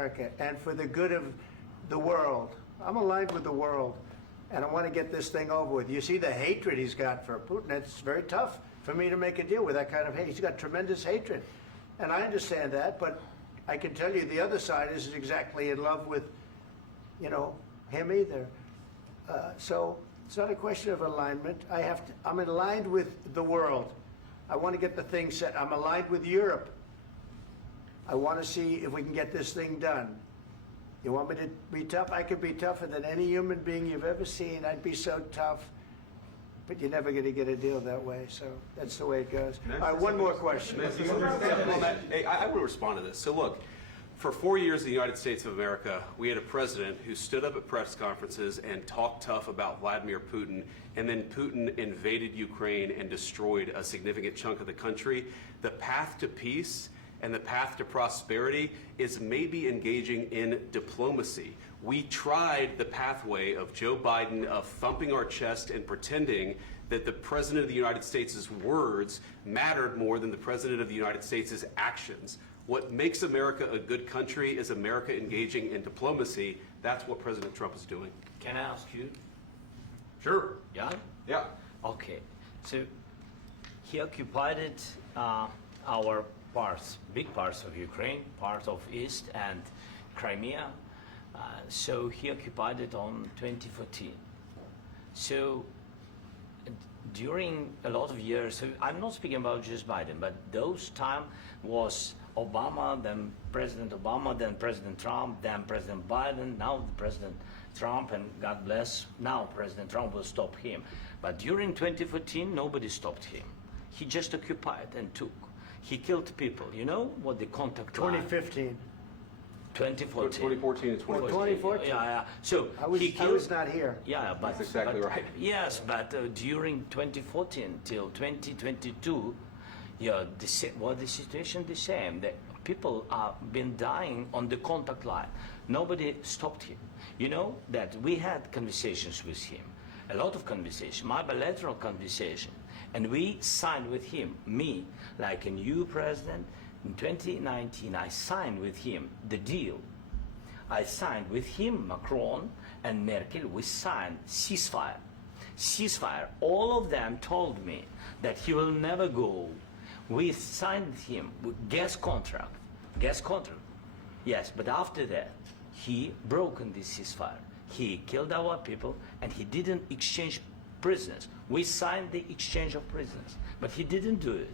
America and for the good of the world. I'm aligned with the world, and I want to get this thing over with. You see the hatred he's got for Putin. It's very tough for me to make a deal with that kind of hate. He's got tremendous hatred, and I understand that, but I can tell you the other side isn't exactly in love with, him either. So it's not a question of alignment. I'm aligned with the world. I want to get the thing set. I'm aligned with Europe. I want to see if we can get this thing done. You want me to be tough? I could be tougher than any human being you've ever seen. I'd be so tough. But you're never going to get a deal that way. So that's the way it goes. All right, one more question. Hey, I want to respond to this. So look, for 4 years in the United States of America, we had a president who stood up at press conferences and talked tough about Vladimir Putin, and then Putin invaded Ukraine and destroyed a significant chunk of the country. The path to peace and the path to prosperity is maybe engaging in diplomacy. We tried the pathway of Joe Biden of thumping our chest and pretending that the President of the United States' words mattered more than the President of the United States' actions. What makes America a good country is America engaging in diplomacy. That's what President Trump is doing. Can I ask you? Sure. Yeah? Yeah. Okay. So he occupied our parts, big parts of Ukraine, part of East and Crimea. So he occupied it on 2014. So during a lot of years, so I'm not speaking about just Biden, but those time was Obama, then President Obama, then President Trump, then President Biden, now President Trump, and God bless, now President Trump will stop him. But during 2014, nobody stopped him. He just occupied and took. He killed people. You know what the contact 2015. 2014. 2014 and 2015. 2014. Yeah. So I was not here. Yeah, but that's exactly right. Yes, but during 2014 till 2022, the situation the same. The people are been dying on the contact line. Nobody stopped him. You know that we had conversations with him, a lot of conversation, my bilateral conversation, and we signed with him, me, like a new president. In 2019, I signed with him the deal. I signed with him, Macron and Merkel, we signed ceasefire. Ceasefire. All of them told me that he will never go. We signed with him with gas contract. Gas contract. Yes, but after that, he broken this ceasefire. He killed our people and he didn't exchange prisoners. We signed the exchange of prisoners, but he didn't do it.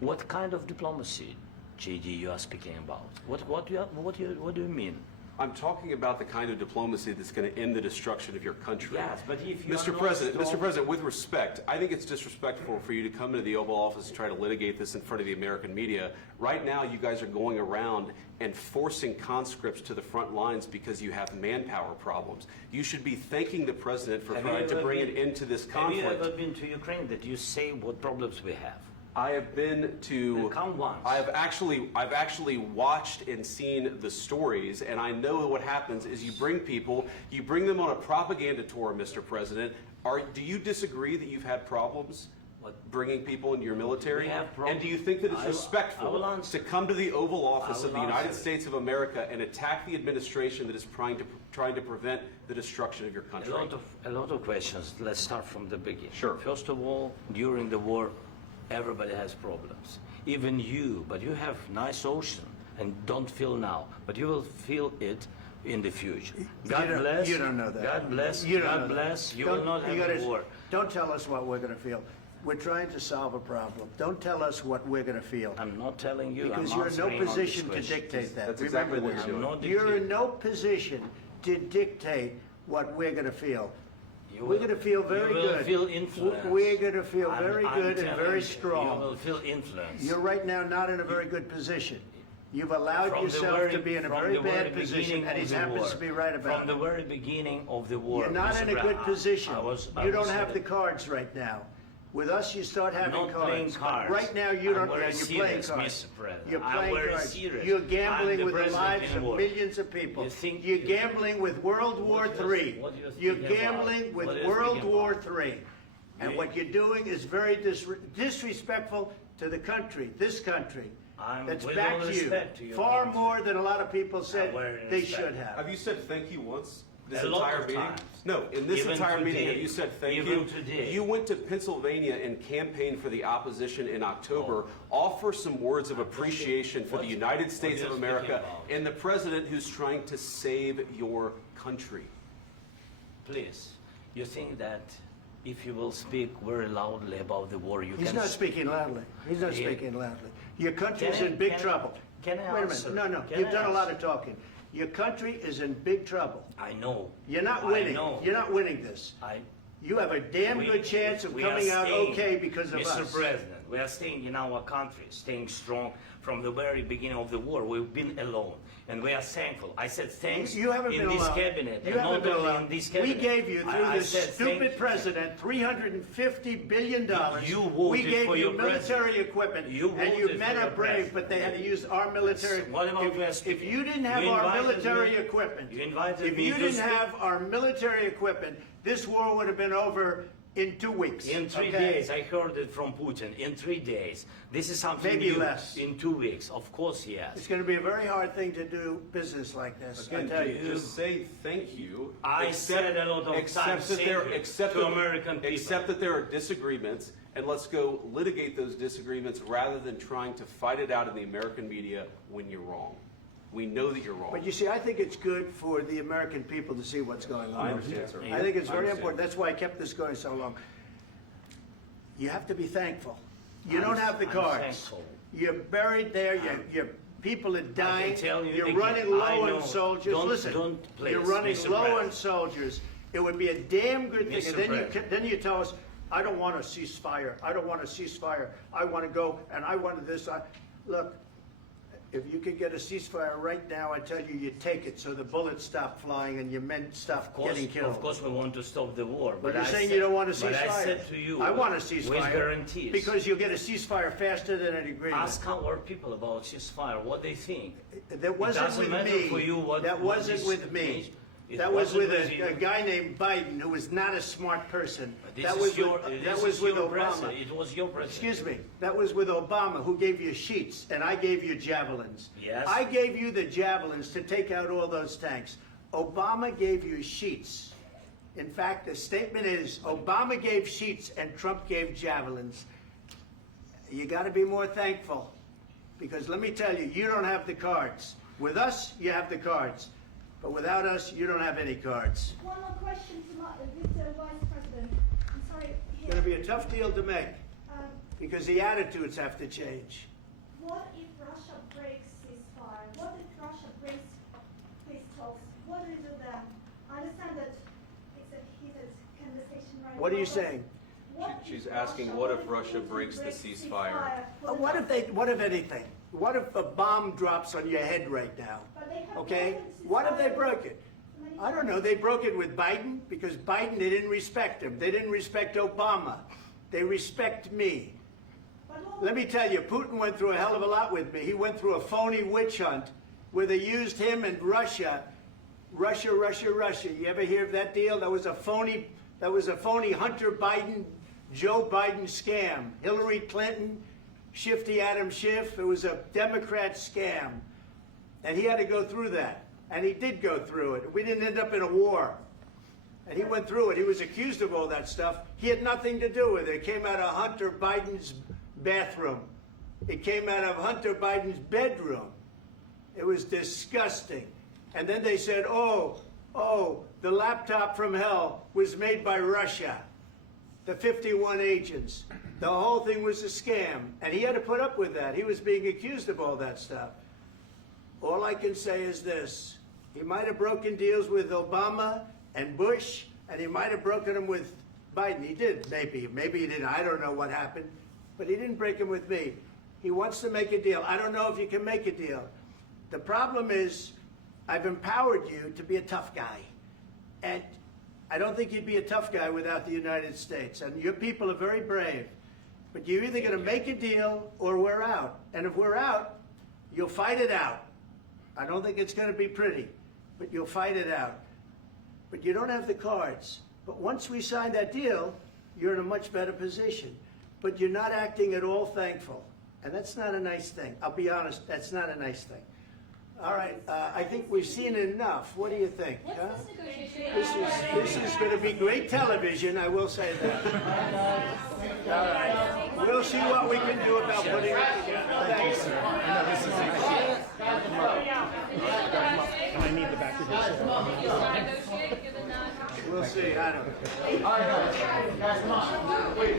What kind of diplomacy, JD, you are speaking about? What do you mean? I'm talking about the kind of diplomacy that's going to end the destruction of your country. Yes, but if you Mr. President, with respect, I think it's disrespectful for you to come into the Oval Office and try to litigate this in front of the American media. Right now, you guys are going around and forcing conscripts to the front lines because you have manpower problems. You should be thanking the President for trying to bring an end to this conflict. Have you ever been to Ukraine that you say what problems we have? I have been to. Come once. I've actually watched and seen the stories, and I know what happens is you bring them on a propaganda tour, Mr. President. Do you disagree that you've had problems bringing people into your military? And do you think that it's respectful to come to the Oval Office of the United States of America and attack the administration that is trying to prevent the destruction of your country? A lot of questions. Let's start from the beginning. Sure. First of all, during the war, everybody has problems, even you, but you have nice ocean and don't feel now, but you will feel it in the future. God bless. You don't know that. God bless. You God bless. You will not have a war. Don't tell us what we're going to feel. We're trying to solve a problem. Don't tell us what we're going to feel. I'm not telling you. Because you're in no position to dictate that. That's exactly what you're doing. You're in no position to dictate what we're going to feel. We're going to feel very good. You will feel influence. We're going to feel very good and very strong. You will feel influence. You're right now not in a very good position. You've allowed yourself to be in a very bad position, and he happens to be right about it. From the very beginning of the war. You're not in a good position. You don't have the cards right now. With us, you start having not cards. Playing cards. Right now, you don't. You're playing cards. You're playing cards. Serious. You're gambling with the lives of millions of people. You're gambling with World War III. You're gambling with World War III. And what you're doing is very disrespectful to the country, this country. That's with back all to you. respect to your Far country. more than a lot of people said very they respect. should have. Have you said thank you once? This A lot entire of meeting? times. No, in this Even entire meeting, today. have you said thank Even you? today. You went to Pennsylvania and campaigned for the opposition in October. Offer some words of appreciation for the United States what of are you America speaking about? and the president who's trying to save your country. Please, you think that if you will speak very loudly about the war, you He's can... not speaking loudly. He's not Yeah. speaking loudly. Your country's Can I- in big can I- trouble. can I Wait a answer? minute. No, Can you've I done a lot answer? of talking. Your country is in big trouble. I know. You're not I winning. know. You're not winning this. You have a damn We- good chance of we are coming out staying, okay because of Mr. us. President, we are staying in our country, staying strong from the very beginning of the war. We've been alone, and we are thankful. I said thanks You haven't in been this alone. cabinet, You and haven't not been only alone. in this We cabinet. gave you, through I this said thank stupid you. president, $350 billion. You We voted gave for you your military president. equipment, You and you voted men for are your brave, president. but they had to use our military. What about Vance? If you didn't have You our invited military me- equipment, you invited if me you to didn't speak. have our military equipment, this war would have been over in 2 weeks. In 3 okay? days, I heard it from Putin. In 3 days, this is something Maybe new. less. In 2 weeks, of course, yes. It's going to be a very hard thing to do business like this. I Again, tell you. just say thank you. I said a lot of accept times that thank there- you accept to that- American people. Accept that there are disagreements, and let's go litigate those disagreements rather than trying to fight it out in the American media when you're wrong. We know that you're wrong. But you see, I think it's good for the American people to see what's going on. I understand, sir. I think it's I very understand. important. That's why I kept this going so long. You have to be thankful. You I'm- don't have the I'm cards. thankful. You're buried there. Your people are dying. tell you You're again, running I low know. on soldiers. Don't- Listen, don't, please, you're running Mr. low on President. soldiers. It would be a damn good thing. Mr. And then President. then you tell us, I don't want a ceasefire. I don't want a ceasefire. I want to go and I want this. Look, if you could get a ceasefire right now, I tell you, you take it so the bullets stop flying and your men stop getting killed. Of course, we want to stop the war. But you're I saying said- you don't want a But ceasefire. I said to you, I want a with ceasefire. guarantees. Because you'll get a ceasefire faster than an agreement. Ask our people about ceasefire, what they think. That wasn't doesn't with matter me. for you what- That what wasn't this with me. means. It That was wasn't with with you. a guy named Biden, who was not a smart person. This That is was your, with, this that is was with your Obama. president. It was your president. Excuse me. That was with Obama, who gave you sheets, and I gave you javelins. Yes. I gave you the javelins to take out all those tanks. Obama gave you sheets. In fact, the statement is Obama gave sheets and Trump gave javelins. You got to be more thankful, because let me tell you, you don't have the cards. With us, you have the cards, but without us, you don't have any cards. One more question to Mr. Vice President. I'm sorry. It's going to be a tough deal to make, Um, because the attitudes have to change. what if Russia breaks ceasefire? What if Russia breaks peace talks? What do you do then? I understand that it's a heated conversation right now. What are you but saying? what if She's asking, what if Russia Putin breaks the ceasefire? What if anything? What if a bomb drops on your head right now? But they have Okay? broken the What if they ceasefire broke it? many I don't times. know. They broke it with Biden because Biden, they didn't respect him. They didn't respect Obama. They respect me. But what Let me tell you, Putin went through a hell of a lot with me. He went through a phony witch hunt where they used him and Russia. Russia. You ever hear of that deal? That was a phony Hunter Biden, Joe Biden scam. Hillary Clinton, Shifty Adam Schiff. It was a Democrat scam. And he had to go through that. And he did go through it. We didn't end up in a war. And he went through it. He was accused of all that stuff. He had nothing to do with it. It came out of Hunter Biden's bathroom. It came out of Hunter Biden's bedroom. It was disgusting. And then they said, oh, the laptop from hell was made by Russia. The 51 agents. The whole thing was a scam. And he had to put up with that. He was being accused of all that stuff. All I can say is this. He might have broken deals with Obama and Bush, and he might have broken them with Biden. He did, maybe. Maybe he didn't. I don't know what happened. But he didn't break them with me. He wants to make a deal. I don't know if you can make a deal. The problem is, I've empowered you to be a tough guy. And I don't think you'd be a tough guy without the United States. And your people are very brave. But you're either going to make a deal or we're out. And if we're out, you'll fight it out. I don't think it's going to be pretty, but you'll fight it out. But you don't have the cards. But once we sign that deal, you're in a much better position. But you're not acting at all thankful. And that's not a nice thing. I'll be honest, that's not a nice thing. All right, I think we've seen enough. What do you think? Huh? This is going to be great television, I will say that. All right. We'll see what we can do about putting it together. Thanks. And I need the back of this. We'll see. I don't know. All right, guys, come on. Wait,